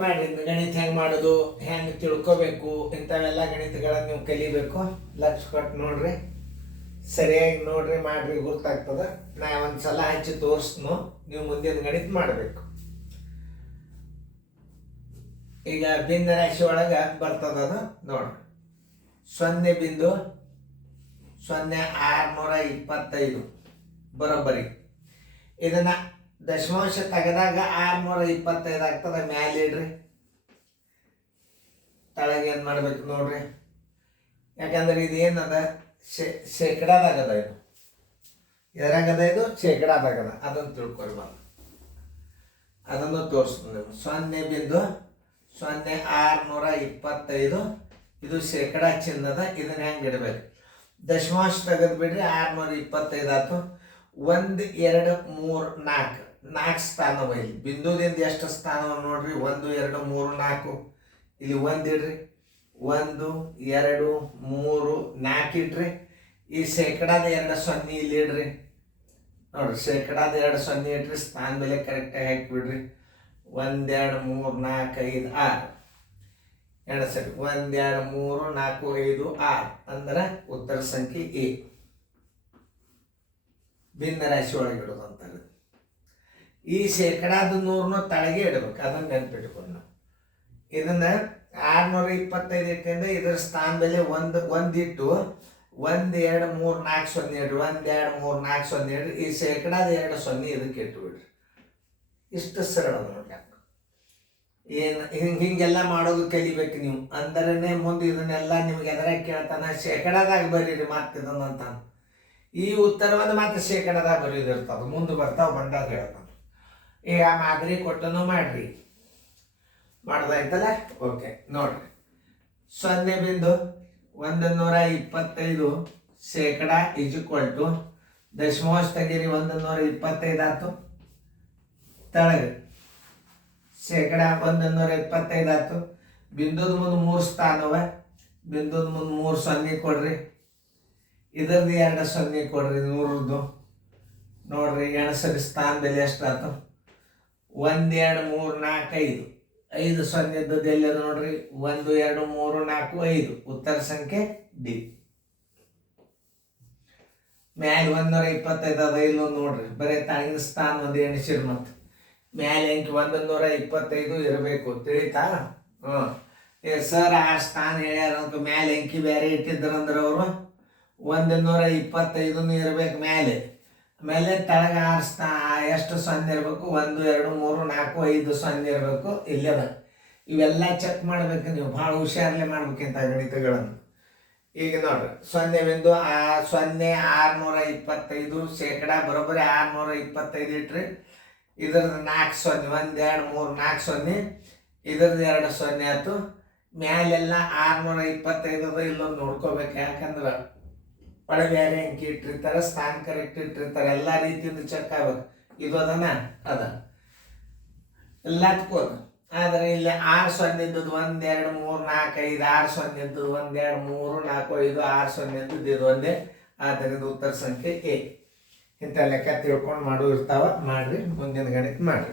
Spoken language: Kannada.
ಮಾಡ್ರಿ. ಗಣಿತ ಹೆಂಗೆ ಮಾಡೋದು, ಹೆಂಗೆ ತಿಳ್ಕೊಬೇಕು, ಇಂಥವೆಲ್ಲ ಗಣಿತಗಳನ್ನ ನೀವು ಕಲಿಬೇಕು. ಲಕ್ಷ ಕೊಟ್ಟು ನೋಡ್ರಿ, ಸರಿಯಾಗಿ ನೋಡ್ರಿ, ಮಾಡ್ರಿ, ಗೊತ್ತಾಗ್ತದ. ನಾ ಒಂದು ಸಲ ಹಚ್ಚಿ ತೋರಿಸ್ನು, ನೀವು ಮುಂದಿನ ಗಣಿತ ಮಾಡಬೇಕು. ಈಗ ಬಿಂದು ರಾಶಿ ಒಳಗೆ ಬರ್ತದದು ನೋಡ್ರಿ. 0.0625 ಬರೋಬ್ಬರಿ. ಇದನ್ನ ದಶಮಾಂಶ ತೆಗೆದಾಗ 625 ಆಗ್ತದೆ. ಮ್ಯಾಲೆ ಇಡ್ರಿ, ತಳಗೆ ಏನು ಮಾಡ್ಬೇಕು ನೋಡ್ರಿ. ಯಾಕಂದ್ರೆ ಇದು ಏನದ ಶೇಕಡಾದಾಗದ, ಇದು ಎದ್ರಾಗದ, ಇದು ಶೇಕಡಾದಾಗದ. ಅದನ್ನು ತಿಳ್ಕೊಳ್ಬಾರ್ದು, ಅದನ್ನು ತೋರಿಸ್ತೀನಿ. 0.0625 ಇದು ಶೇಕಡಾ ಚಿನ್ನದ. ಇದನ್ನ ಹೆಂಗೆ ಇಡಬೇಕು, ದಶಮಾಂಶ ತೆಗೆದು ಬಿಡ್ರಿ. 625 ಆಯ್ತು. 1 2 3 4 ಸ್ಥಾನವ. ಇಲ್ಲಿ ಬಿಂದುದಿಂದ ಎಷ್ಟು ಸ್ಥಾನವ ನೋಡ್ರಿ. 1 2 3 4. ಇಲ್ಲಿ 1 ಇಡ್ರಿ, 1 2 3 4 ಇಡ್ರಿ. ಈ ಶೇಕಡಾದ 2 0 ಇಲ್ಲಿ ಇಡ್ರಿ ನೋಡ್ರಿ. ಶೇಕಡಾದ 2 0 ಇಡ್ರಿ, ಸ್ಥಾನ ಬೆಲೆ ಕರೆಕ್ಟಾಗಿ ಹಾಕಿಬಿಡ್ರಿ. 1 2 3 4 5 6 ಎರಡು ಸರಿ. 1 2 3 4 5 6 ಅಂದ್ರೆ ಉತ್ತರ ಸಂಖ್ಯೆ ಎ. ಭಿನ್ನ ರಾಶಿ ಒಳಗೆ ಇಡೋದು ಅಂತಾರೆ. ಈ ಶೇಕಡಾದ 100 ತಳಗೆ ಇಡಬೇಕು, ಅದನ್ನ ನೆನ್ಪಿಟ್ಕೊಂಡು ನಾವು. ಇದನ್ನ 625 ಇಟ್ಟಿಂದ ಇದರ ಸ್ಥಾನ ಬೆಲೆ 1 ಇಟ್ಟು 1 2 3 4 0 ಇಡ್ರಿ. 1 2 3 4 0 ಇಡ್ರಿ. ಈ ಶೇಕಡಾದ 2 0 ಇದಕ್ಕೆ ಇಟ್ಟು ಬಿಡ್ರಿ. ಇಷ್ಟು ಸರಳ ನೋಡ್ರಿ. ಏನು ಹಿಂಗೆಲ್ಲ ಮಾಡೋದು ಕಲಿಬೇಕು ನೀವು. ಅಂದ್ರೇ ಮುಂದೆ ಇದನ್ನೆಲ್ಲ ನಿಮ್ಗೆ ಎದುರಾಗ ಕೇಳ್ತಾನ, ಶೇಕಡಾದಾಗ ಬರೀರಿ ಮತ್ತೆ ಇದನ್ನಂತ. ಈ ಉತ್ತರವನ್ನು ಮತ್ತೆ ಶೇಕಡಾದಾಗ ಬರೆಯೋದಿರ್ತದೆ, ಮುಂದೆ ಬಂದಾಗ ಹೇಳ್ತಾನೆ. ಈಗ ಮಾದರಿ ಕೊಟ್ಟನು ಮಾಡ್ರಿ. ಮಾಡೋದಾಯ್ತಲ್ಲ, ಓಕೆ ನೋಡ್ರಿ. 0.125 ಶೇಕಡಾ = ದಶಮಾಂಶ ತೆಗೀರಿ. 125 ಆಯ್ತು. ತಳಗೆ ಶೇಕಡಾ 125 ಆಯ್ತು. ಬಿಂದುದ ಮುಂದೆ 3 ಸ್ಥಾನವ. ಬಿಂದುದ ಮುಂದೆ 3 0 ಕೊಡ್ರಿ. ಇದರದ್ದು 2 0 ಕೊಡ್ರಿ. 100 ನೋಡ್ರಿ. ಎಣಸರಿ ಸ್ಥಾನ ಬೆಲೆ ಎಷ್ಟಾಯ್ತು. 1 2 3 4 5. 5 0 ಇದ್ದದ್ದು ಎಲ್ಲದ ನೋಡ್ರಿ. 1 2 3 4 5. ಉತ್ತರ ಸಂಖ್ಯೆ ಡಿ. ಮ್ಯಾಲೆ 125 ಅದ ಇಲ್ಲೊಂದು ನೋಡ್ರಿ. ಬರೀ ತಾಳಿನ ಸ್ಥಾನ ಒಂದು ಎಣಿಸಿರಿ. ಮತ್ತು ಮ್ಯಾಲೆ ಅಂಕಿ 125 ಇರಬೇಕು, ತಿಳಿತಾ? ಸರ್ ಆ ಸ್ಥಾನ ಹೇಳ್ಯಾರ ಅಂತ ಮ್ಯಾಲೆ ಅಂಕಿ ಬೇರೆ ಇಟ್ಟಿದ್ರಂದ್ರೆ ಅವರು 125 ಇರ್ಬೇಕು ಮ್ಯಾಲೆ. ಆಮೇಲೆ ತಳಗ 6 ಎಷ್ಟು 0 ಇರಬೇಕು. 1 2 3 4 5 0 ಇರಬೇಕು. ಇಲ್ಲದ ಇವೆಲ್ಲ ಚೆಕ್ ಮಾಡ್ಬೇಕು ನೀವು. ಭಾಳ ಹುಷಾರಲ್ಲೇ ಮಾಡ್ಬೇಕಿಂತ ಗಣಿತಗಳನ್ನು. ಈಗ ನೋಡ್ರಿ, 0.0625 ಶೇಕಡಾ ಬರೋಬ್ಬರಿ 625 ಇಟ್ರಿ. ಇದ್ರದ್ದು 4 0. 1 2 3 4 0. ಇದ್ರದ್ದು 2 0 ಆಯ್ತು. ಮ್ಯಾಲೆಲ್ಲ 625 ಇಲ್ಲೊಂದು ನೋಡ್ಕೋಬೇಕು. ಯಾಕಂದ್ರೆ ಒಳಗೆ ಬೇರೆ ಅಂಕಿ ಇಟ್ಟಿರ್ತಾರೆ, ಸ್ಥಾನ ಕರೆಕ್ಟ್ ಇಟ್ಟಿರ್ತಾರೆ. ಎಲ್ಲ ರೀತಿಯಿಂದ ಚೆಕ್ ಆಗ್ಬೇಕು. ಇದು ಅದನ್ನ ಅದ ಎಲ್ಲದಕ್ಕೂ ಅದ. ಆದರೆ ಇಲ್ಲಿ 6 0 ಇದ್ದದ್ದು 1 2 3 4 5. 6 0 ಇದ್ದದ್ದು 1 2 3 4 5. 6 0 ಇದ್ದದ್ದು ಇದು ಒಂದೇ. ಆದ್ದರಿಂದ ಉತ್ತರ ಸಂಖ್ಯೆ ಎ. ಇಂಥ ಲೆಕ್ಕ ತಿಳ್ಕೊಂಡು ಮಾಡೋ ಇರ್ತಾವ. ಮಾಡ್ರಿ, ಮುಂದಿನ ಗಣಿತ ಮಾಡ್ರಿ.